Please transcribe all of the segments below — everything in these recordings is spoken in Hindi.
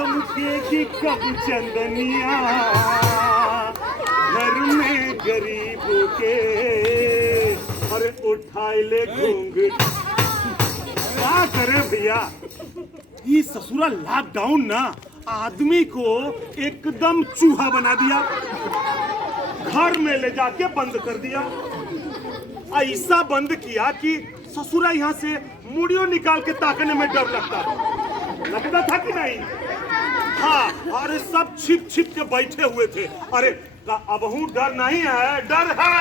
चमकेगी कब चंदनिया घर में गरीबों के, अरे उठाए ले घूंघट। क्या करें भैया, ये ससुरा लॉकडाउन ना आदमी को एकदम चूहा बना दिया, घर में ले जाके बंद कर दिया। ऐसा बंद किया कि ससुरा यहाँ से मुड़ियों निकाल के ताकने में डर लगता था कि नहीं? हाँ, अरे सब छिप छिप के बैठे हुए थे। अरे अबहू डर नहीं है, डर है।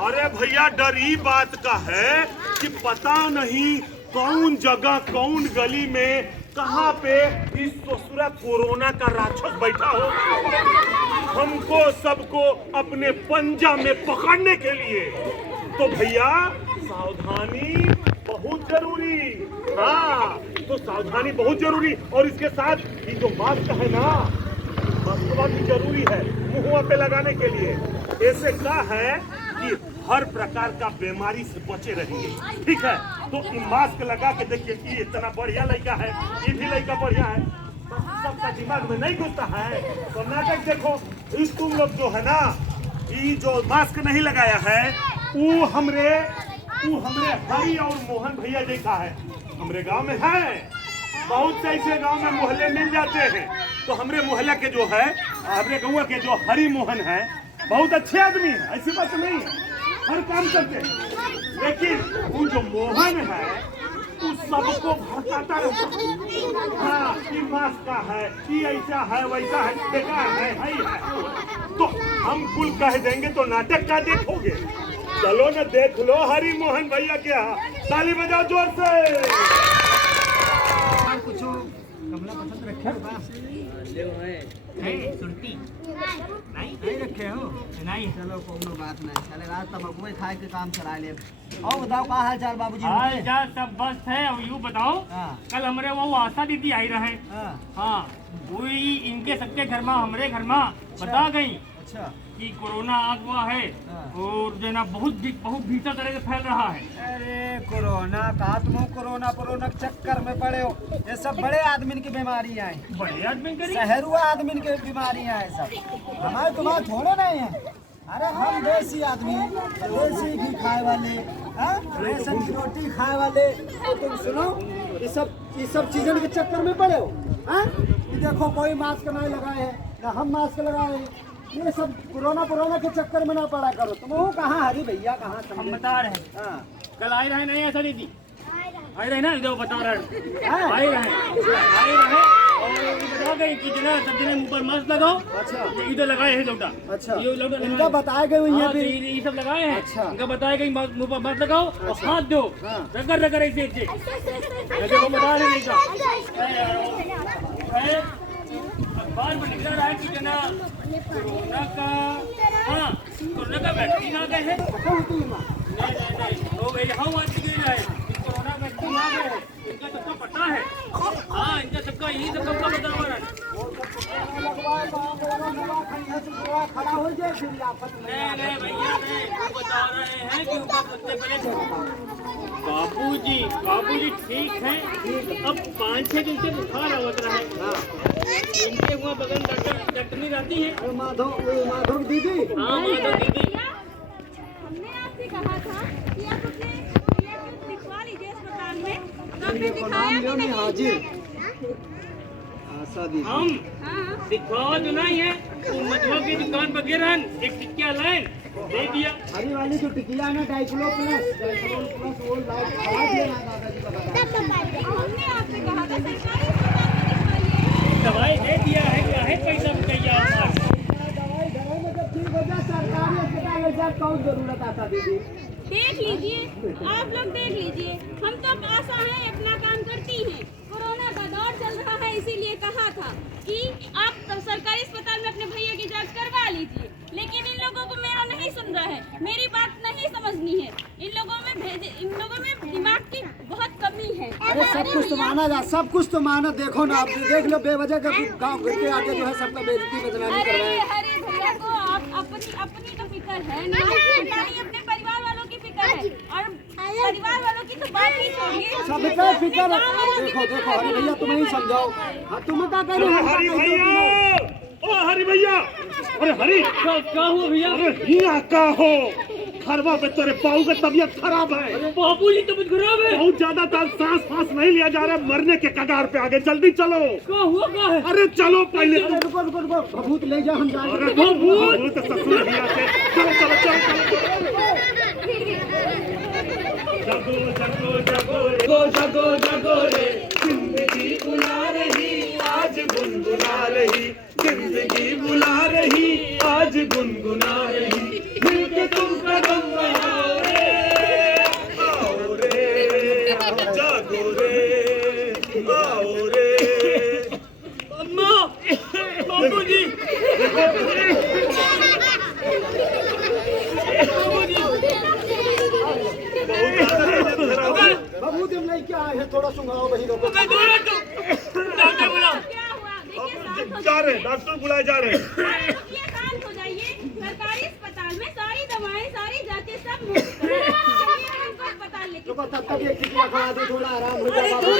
अरे भैया डर ही बात का है कि पता नहीं कौन जगह कौन गली में कहाँ पे इस ससुरा कोरोना का राक्षस बैठा हो, हमको सबको अपने पंजा में पकड़ने के लिए। तो भैया सावधानी बहुत जरूरी। हाँ, तो सावधानी बहुत जरूरी। और इसके साथ ये जो मास्क है ना, मास्क भी जरूरी है मुंह पे लगाने के लिए। ऐसे क्या है कि हर प्रकार का बीमारी से बचे रहेंगे, ठीक है? तो मास्क लगा के देखिए, ये इतना बढ़िया लड़का है, ये भी लड़का बढ़िया है, सबका दिमाग में नहीं घुसता है। तो नाटक देखो, इस तुम लोग जो है ना, ये जो मास्क नहीं लगाया है वो हमरे हरी और मोहन भैया जैसा है। हमरे गांव में है, बहुत से ऐसे गांव में मोहल्ले मिल जाते हैं। तो हमरे मोहल्ले के जो है, हमरे गांव के जो हरी मोहन है, बहुत अच्छे आदमी है, ऐसी बात नहीं है, हर काम करते हैं। लेकिन वो जो मोहन है वो सबको भड़काता रहता है। हाँ, ये मास्क का है, ये ऐसा है, वैसा है, बेकार है, तो हम कुल कह देंगे तो नाटक का देखोगे। चलो ना देख लो हरी मोहन भैया क्या, ताली बजाओ जोर से। कुछ कमला पसंद रखे है सुनती नहीं रखे हो नहीं। चलो कोनो बात नहीं, चले रात तम्बाकू खाए के काम चला ले। और बताओ क्या हाल चाल बाबूजी? हाल चाल सब बस है। अब यूँ बताओ, कल हमारे वो आशा दीदी आई रहे। हाँ, वही इनके सबके घर में हमारे घर में बता गई कि कोरोना आ गया है और जो ना बहुत भीतर तरह से फैल रहा है। अरे कोरोना का तुम कोरोना के चक्कर में पड़े हो। ये सब बड़े आदमी की बीमारियां हैं, बड़े आदमी की शहरुआ आदमी की बीमारियां हैं सब। हमारे तुम्हारे थोड़े नहीं है। अरे हम देसी आदमी, देसी घी खाए वाले, रेशन की रोटी खाए वाले। तो तुम सुनो, ये सब चीजों के चक्कर में पड़े हो। देखो कोई मास्क नहीं लगाए है, ना हम मास्क लगाए हैं। ये सब कोरोना के चक्कर में ना पड़ा करो। तुम वो कहाँ हरी भैया, कहाँ हम बता रहे हैं। कल आई रहे नहीं ऐसा दीदी आई रहे ना, जो बता रहे आई रहे और बता गई कि जना सब जने मुंह पर मास्क लगाओ। अच्छा, इधर लगाए हैं लोटा। अच्छा, ये लोटा इनका बताए गए हुई है, ये सब लगाए हैं। अच्छा, इनका बताया गई मुंह पर मास्क लगाओ और हाथ दो, रगड़ ऐसे देखो बता रहे नहीं अखबार में निकल रहा है कि जना कोरोना का वैक्सीन आ गए हैं। नहीं हो गई, हाँ आज की है कोरोना वैक्सीन आ गए हैं। इनका सबका पता है। हाँ, इनका सबका यही सबका पता हो रहा है। नहीं भैया नहीं, वो बता रहे हैं कि उनका सबसे पहले बाबूजी ठीक है। अब 5-6 दिन से बुखार आवत रहा है। इनके वहाँ बगल डॉक्टर नहीं रहती है, माधव दीदी। हाँ माधव दीदी। हमने आपसे कहा था कि आप अपने दिखवा लीजिए अस्पताल में, तो आपने दिखाया भी नहीं। हाजिर हम दिखवा तो नहीं है, तो मछुआ की दुकान पर गिरन एक टिकिया लाइन दे दिया। हरी वाली जो टिकिया है ना, डाइक्लो प्लस वो खवा दिया ना दादाजी को बता। हमने आपसे कहा था सरकारी अस्पताल में दिखवाइए। दवाई दे दिया है, क्या है पैसा भी चाहिए हमारा। दवाई घरों में जब ठीक हो जाए सरकारी अस्पताल में जाए कौन जरूरत आता दीदी? देख लीजिए, आप लोग देख लीजिए, हम तो आशा है अपना काम करती हैं। कोरोना का दौर चल रहा है, इसीलिए कहा था कि आप सरकारी अस्पताल में अपने भैया की जांच करवा लीजिए। लेकिन इन लोगों को मेरा नहीं सुन रहा है, मेरी बात नहीं समझनी है। इन लोगों में दिमाग की बहुत कमी है। अरे सब कुछ तो माना जा, सब कुछ तो माना। देखो ना, आप देख लो बेवजह गाँव घर के आगे जो है सबका बेइज्जती बदनामी करवाए। अरे भैया को आप अपनी तो फिक्र है ना, अपने परिवार वालों की फिक्र रहता है और परिवार वालों की तो बात ही छोड़िए। सबका फिक्र देखो देखो हरी भैया तुम ही समझाओ। हाँ तुम क्या कह रहे हो? हरी भैया, ओ हरी भैया, अरे हरी क्या हुआ भैया? अरे हिया का हो खरवा पे तेरे पाऊ का तबीयत खराब है। बाबू जी तबीयत खराब है। बहुत ज्यादा सांस फांस नहीं लिया जा रहा, मरने के कगार पे आगे, जल्दी चलो। क्या हुआ क्या है? अरे चलो पहले रुको रुको रुको भभूत ले जाओ हम जाएंगे। अरे भूत ससुर भैया से चलो चलो चलो चलो जगो जगो जगो जगो जगो रे जिंदगी बुला रही आज गुनगुना रही, जिंदगी बुला रही आज गुनगुना रही, मिलके तुम कदम बढ़ाओ रे, आओ रे जागो रे, आओ रे। अम्मा, बाबू जी, भभूत हम नहीं क्या है, थोड़ा सुंघाओ वही लोगों को। डॉक्टर बुलाओ। क्या हुआ? देखिए शांत हो जा रहे डॉक्टर बुलाए जा रहे। जाइए, शांत हो जाइए। सरकारी अस्पताल में सारी दवाएं, सारी जांचें सब मुफ्त हैं। चलिए हम इनको अस्पताल लेके रुको तब तक एक टिकिया खा दो, थोड़ा आराम हो जाए बाबू।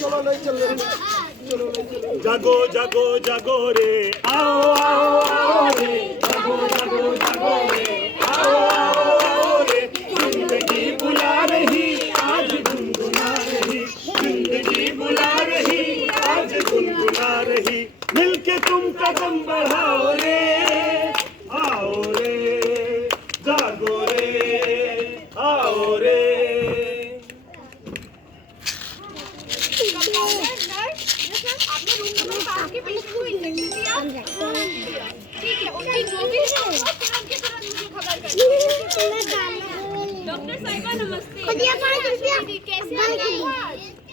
चलो ले चल रहे हैं। जागो जागो जागो रे, आओ आओ आओ रे, जागो जागो जागो रे, आओ आओ रे, जिंदगी बुला रही आज गुनगुना रही, जिंदगी बुला रही आज गुनगुना रही, मिलके तुम कदम बढ़ाओ रे, आओ रे जागो रे, आओ रे। आपने रूम नंबर 5 के पेशेंट को इंजेक्शन दिया? ठीक है, उनकी जो भी है उनके तुरंत मुझे खबर कर दीजिए। डॉक्टर साहिबा नमस्ते। कैसे हैं आप?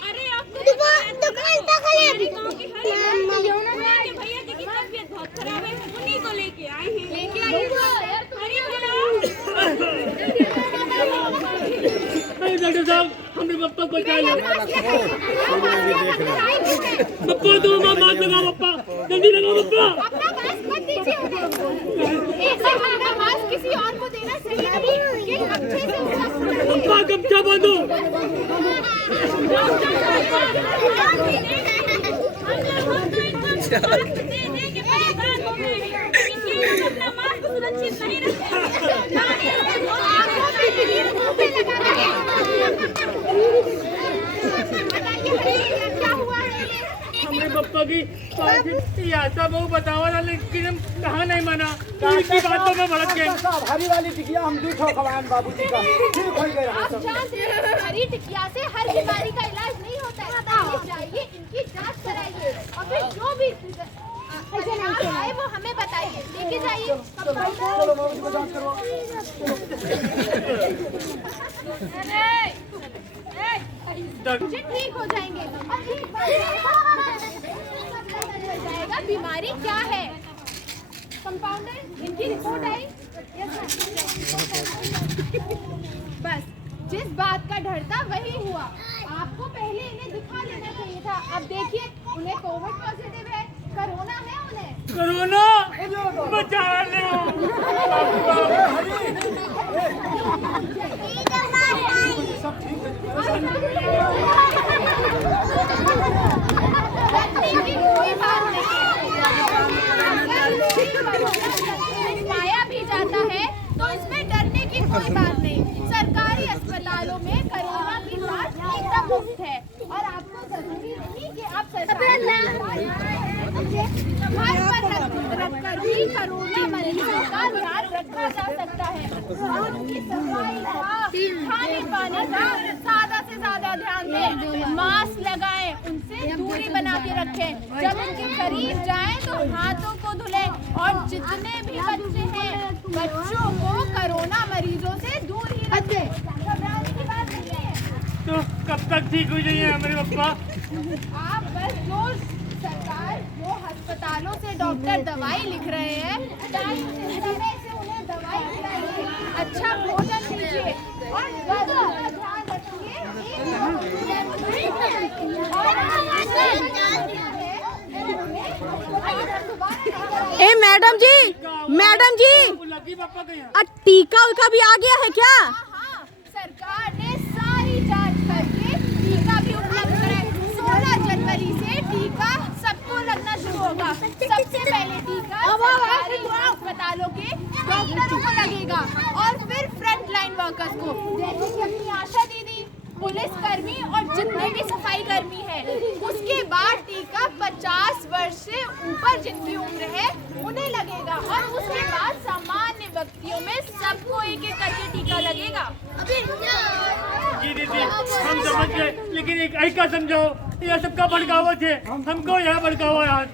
अरे आपको दुकान तक है अभी। गांव की हर एक भैया जी की तबीयत बहुत खराब है, उन्हीं को लेके आए हैं। लेके आइए अरे डॉक्टर साहब, हमने पप्पा को बचा लिया। पप्पा तो मास्क लगाओ, पप्पा जल्दी लगाओ पप्पा। अपना मास्क मत दीजिए उन्हें। ऐसे अपना मास्क किसी और को देना सही नहीं। ये अच्छे से पप्पा गमछा बांधो। अपना मास्क सुरक्षित नहीं रखते। क्या हुआ है? हमने पप्पा की यात्रा बहु बतावा था, लेकिन हम कहा नहीं माना। उनकी बातों में भड़क गए। हरी वाली टिकिया हम भी ठो खवाएं बाबू जी का, ठीक हो गए हम सब। हरी टिकिया से हर बीमारी का इलाज नहीं होता है। जाइए, इनकी जांच कराइए और फिर जो भी परिणाम आए वो हमें बताइए। लेके जाइए। चलो बाबू को जांच करो। मुझे ठीक हो जाएंगे और एक बार जाएगा बीमारी क्या है। कंपाउंडर, इनकी रिपोर्ट आई? बस जिस बात का डर था वही हुआ। आपको पहले इन्हें दिखा लेना चाहिए था। अब देखिए, उन्हें कोविड पॉजिटिव है, कोरोना है उन्हें। कोरोना बचा लो। कोई बात नहीं, पाया भी जाता है तो इसमें डरने की कोई बात नहीं। सरकारी अस्पतालों में कोरोना की जांच एकदम मुफ्त है और आपको जरूरी नहीं कि आप सरकारी रखकर भी कोरोना मरीजों का ध्यान रखा जा सकता है। उनकी सफाई का, खाने पाने का ज्यादा से ज्यादा ध्यान दें, मास्क लगाएं, उनसे दूरी बना के रखें। जब उनके करीब जाएं तो हाथों को धुलें और जितने भी बच्चे हैं बच्चों को कोरोना मरीजों से दूर ही रखें। घबराने की बात नहीं है। तो कब तक ठीक हो जाइए हमारे पप्पा? आप बस जो सरकार, जो अस्पतालों से डॉक्टर दवाई लिख रहे हैं, टाइम से समय से उन्हें दवाई खिलाइए, अच्छा भोजन दीजिए और ज़्यादा ध्यान रखिए। ए मैडम जी, लकी पापा के यहाँ टीका उका भी आ गया है क्या? हाँ, सरकार ने सारी जांच करके टीका भी उपलब्ध कराया। 16 जनवरी से टीका सबको लगना शुरू होगा। सबसे पहले टीका सरकारी अस्पतालों के डॉक्टरों को लगेगा और फिर फ्रंट लाइन वर्कर्स को, जैसे कि अपनी आशा दीदी, पुलिस कर्मी और जितने भी सफाई कर्मी हैं। उसके बाद टीका 50 वर्ष से ऊपर जिनकी उम्र है उन्हें लगेगा और उसके बाद सामान्य व्यक्तियों में सबको एक एक करके टीका लगेगा। जी दीदी हम समझ गए, लेकिन एक ऐसा समझो यह सबका भड़कावत है, हमको यह भड़कावा यार।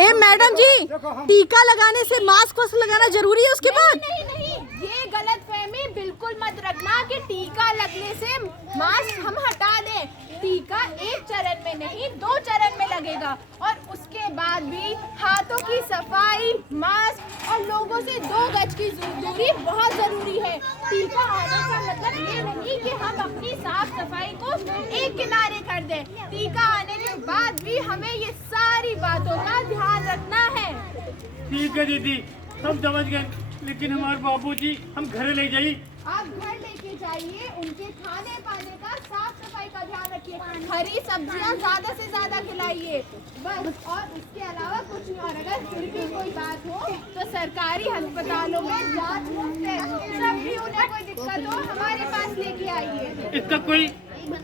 ए मैडम जी, टीका लगाने से मास्क लगाना जरूरी है उसके बाद? नहीं, ये गलत फहमी बिल्कुल मत रखना कि टीका लगने से मास्क हम हटा दें। टीका एक चरण में नहीं 2 चरण में लगेगा और उसके बाद भी हाथों की सफाई, मास्क और लोगों से 2 गज की दूरी बहुत जरूरी है। टीका आने का मतलब ये नहीं कि हम अपनी साफ सफाई को एक किनारे कर दें। टीका आने के बाद भी हमें ये सारी बातों का ध्यान रखना है। ठीक है दीदी हम समझ गए, लेकिन हमारे बाबूजी हम घर ले जाइए। आप घर लेके जाइए, उनके खाने पाने का साफ सफाई का ध्यान रखिए, हरी सब्जियां ज्यादा से ज्यादा खिलाइए बस, और उसके अलावा कुछ नहीं। और अगर फिर भी कोई बात हो तो सरकारी अस्पतालों में जांच मुफ्त है, जब भी उन्हें कोई दिक्कत हो हमारे पास लेके आइए। इसका कोई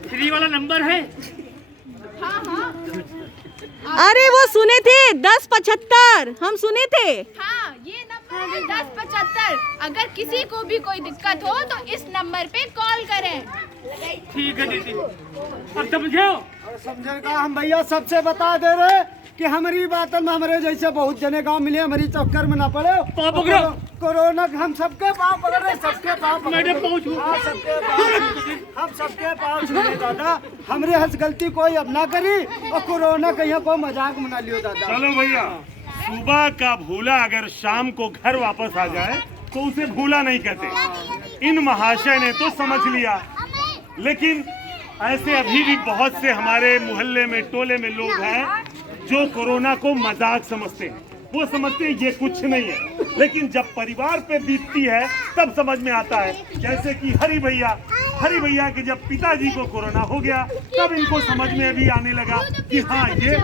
फ्री वाला नंबर है? हाँ, अरे वो सुने थे 1075, हम सुने थे। हाँ, ये नंबर है 1075। अगर किसी को भी कोई दिक्कत हो तो इस नंबर पे कॉल करें। ठीक है दीदी अब समझो। समझे का हम भैया सबसे बता दे रहे कि हमारी बात में हमारे जैसे बहुत जने गाँव मिले, हमारी चक्कर में ना पड़े। पाँव पकड़ो। कोरोना हम सबके पाँव पकड़ रहे, सबके पाँव पकड़ मैडम रहे। पाँव छू। हाँ, सबके पाँव, हम सबके पाँव छूए दादा। हमरे हंस गलती कोई अब ना करी और कोरोना कहीं कोई मजाक मना लियो दादा। चलो भैया, सुबह का भूला अगर शाम को घर वापस आ जाए तो उसे भूला नहीं कहते। इन महाशय ने तो समझ लिया, लेकिन ऐसे अभी भी बहुत से हमारे मोहल्ले में, टोले में लोग हैं जो कोरोना को मजाक समझते हैं। वो समझते हैं ये कुछ नहीं है, लेकिन जब परिवार पे बीतती है तब समझ में आता है। जैसे कि हरि भैया के जब पिताजी को कोरोना हो गया तब इनको समझ में भी आने लगा कि हाँ ये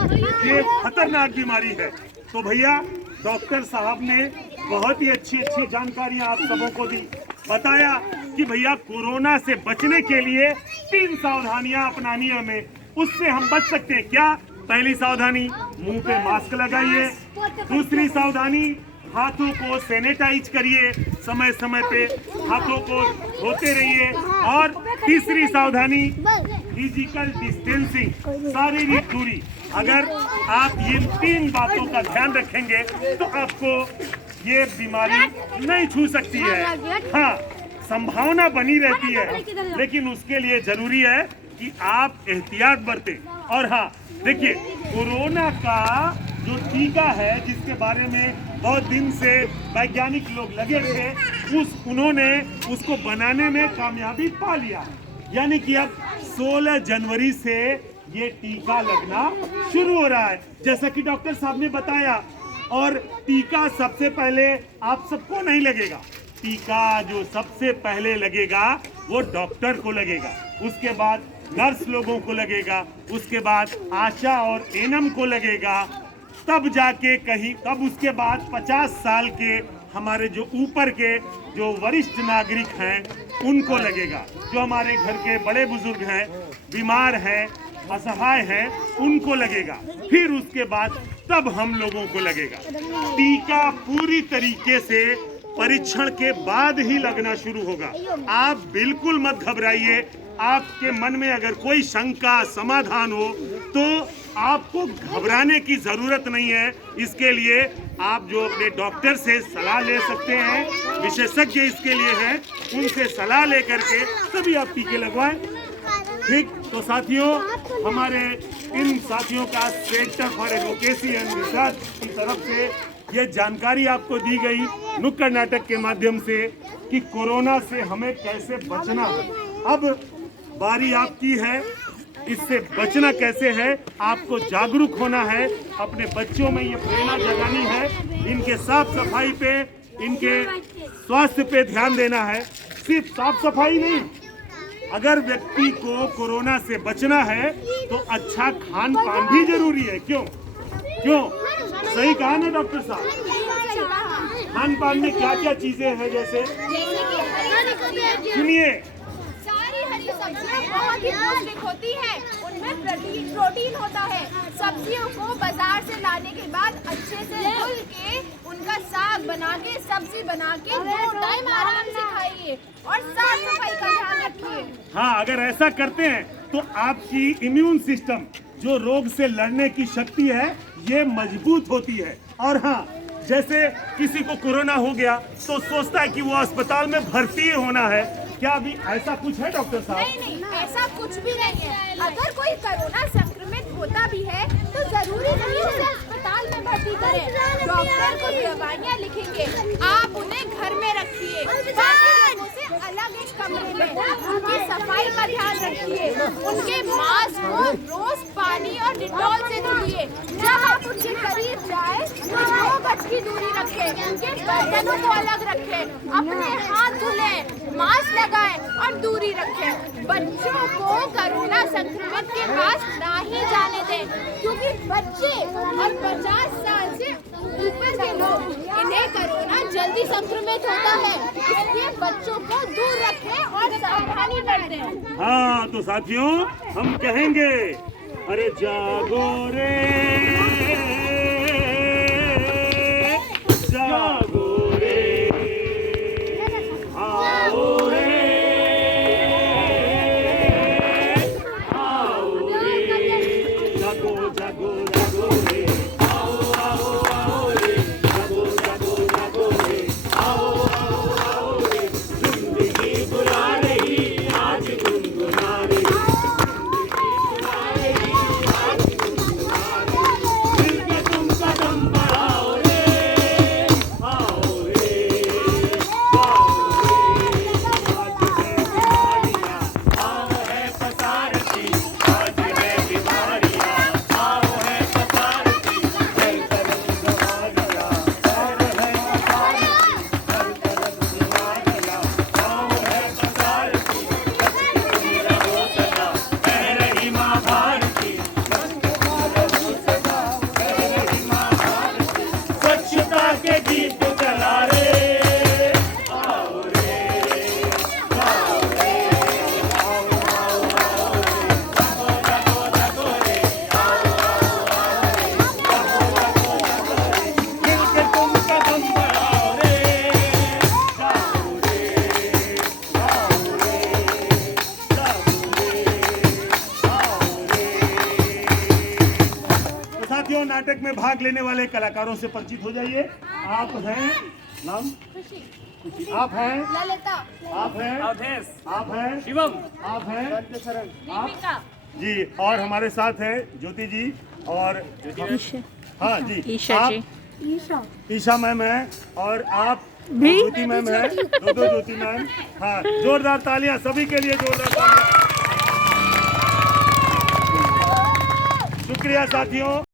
खतरनाक बीमारी है। तो भैया डॉक्टर साहब ने बहुत ही अच्छी जानकारियां आप सबों को दी। बताया कि भैया कोरोना से बचने के लिए 3 सावधानियां अपनानी है हमें, उससे हम बच सकते हैं। क्या? पहली सावधानी, मुंह पे मास्क लगाइए। दूसरी सावधानी, हाथों को सैनिटाइज करिए, समय समय पे हाथों को धोते रहिए। और तीसरी सावधानी, फिजिकल डिस्टेंसिंग, शारीरिक दूरी। अगर आप ये 3 बातों का ध्यान रखेंगे तो आपको ये बीमारी नहीं छू सकती है। हाँ, संभावना बनी रहती है, लेकिन उसके लिए जरूरी है कि आप एहतियात बरतें। और हाँ देखिए, कोरोना का जो टीका है जिसके बारे में बहुत दिन से वैज्ञानिक लोग लगे थे, उन्होंने उसको बनाने में कामयाबी पा लिया। यानी कि अब 16 जनवरी से ये टीका लगना शुरू हो रहा है, जैसा कि डॉक्टर साहब ने बताया। और टीका सबसे पहले आप सबको नहीं लगेगा, टीका जो सबसे पहले लगेगा वो डॉक्टर को लगेगा, उसके बाद नर्स लोगों को लगेगा, उसके बाद आशा और एनएम को लगेगा, तब जाके कहीं, तब उसके बाद 50 साल के हमारे जो ऊपर के जो वरिष्ठ नागरिक हैं उनको लगेगा। जो हमारे घर के बड़े बुजुर्ग हैं, बीमार हैं, असहाय हैं, उनको लगेगा। फिर उसके बाद तब हम लोगों को लगेगा। टीका पूरी तरीके से परीक्षण के बाद ही लगना शुरू होगा। आप बिल्कुल मत घबराइए। आपके मन में अगर कोई शंका समाधान हो तो आपको घबराने की जरूरत नहीं है। इसके लिए आप जो अपने डॉक्टर से सलाह ले सकते हैं, विशेषज्ञ इसके लिए हैं, उनसे सलाह लेकर के तभी आप टीके लगवाएं। ठीक, तो साथियों, हमारे इन साथियों का centre for advocacy and research की तरफ से ये जानकारी आपको दी गई नुक्कड़ नाटक के माध्यम से कि कोरोना से हमें कैसे बचना। अब बारी आपकी है। इससे बचना कैसे है, आपको जागरूक होना है, अपने बच्चों में ये प्रेरणा जगानी है, इनके साफ सफाई पे, इनके स्वास्थ्य पे ध्यान देना है। सिर्फ साफ सफाई नहीं, अगर व्यक्ति को कोरोना से बचना है तो अच्छा खान पान भी जरूरी है। क्यों क्यों सही कहा ना डॉक्टर साहब? खान पान में क्या क्या चीजें हैं? जैसे सुनिए, सारी हरी सब्जियां बहुत ही पौष्टिक होती है, उनमें प्रोटीन होता है। सब्जियों को बाजार से लाने के बाद अच्छे से धुल के उनका साग बना के, सब्जी बना के 2 टाइम आराम से खाइए और साफ सफाई का ध्यान रखिए। हाँ, अगर ऐसा करते हैं तो आपकी इम्यून सिस्टम, जो रोग से लड़ने की शक्ति है, ये मजबूत होती है। और हाँ, जैसे किसी को कोरोना हो गया तो सोचता है कि वो अस्पताल में भर्ती होना है। क्या अभी ऐसा कुछ है डॉक्टर साहब? नहीं, ऐसा कुछ भी नहीं है। अगर कोई कोरोना संक्रमित होता भी है तो जरूरी नहीं उसे अस्पताल में भर्ती करें। डॉक्टर को दवाइयाँ लिखेंगे, आप उन्हें घर में रखिए, बाकी लोगों से अलग एक कमरे में। उनकी सफाई का ध्यान रखिए, उनके मास्क को रोज पानी और डिटॉल से धुलिए। जब आप उनके करीब जाए तो 2 गज की दूरी रखें, उनके बर्तनों को अलग रखें, अपने हाथ धुलें, मास्क लगाएं और दूरी रखें। बच्चों को कोरोना संक्रमित के पास ना ही जाने दें, क्योंकि बच्चे और 50 साल से ऊपर के लोग, इन्हें कोरोना जल्दी संक्रमित होता है, इसलिए बच्चों को दूर रखें और सावधानी बरतें। हाँ, तो साथियों हम कहेंगे, अरे जागो रे जागो रे, आओ रे आओ रे, जागो जागो जागो रे, आओ आओ आओ रे, जागो जागो जागो रे, आओ आओ आओ रे, जिंदगी बुला रही आज गुनगुना रही, मिलके तुम कदम बढ़ाओ रे, आओ रे, आओ रे, आज है बीमारियां, आओ है पसारती, जल तरफ बीमारियां, और है पसारती, जल तरफ बीमारियां, आओ है पसारती, तुम रहो सदा, कह रही माँ भारती, स्वच्छता के गीत चला रे, आओ रे, आओ रे, आओ आओ आओ रे, जागो जागो जागो रे, आओ आओ आओ रे, जागो जागो जागो रे, मिलके तुम कदम बढ़ाओ रे, जाओ रे, आओ रे, जाओ रे, आओ रे। तो साथियों, नाटक में भाग लेने वाले कलाकारों से परिचित हो जाइए। आप हैं, नाम? आप हैं? ललिता, आप हैं? अवधेश, आप हैं? शिवम, आप हैं? दीपिका, जी, और हमारे साथ है ज्योति जी और हाँ जी, ईशा आप? जी। ईशा मैम है और आप? भी? ज्योति मैम है, दो ज्योति मैम। हाँ, जोरदार तालियां सभी के लिए, जोरदार तालियां। शुक्रिया साथियों।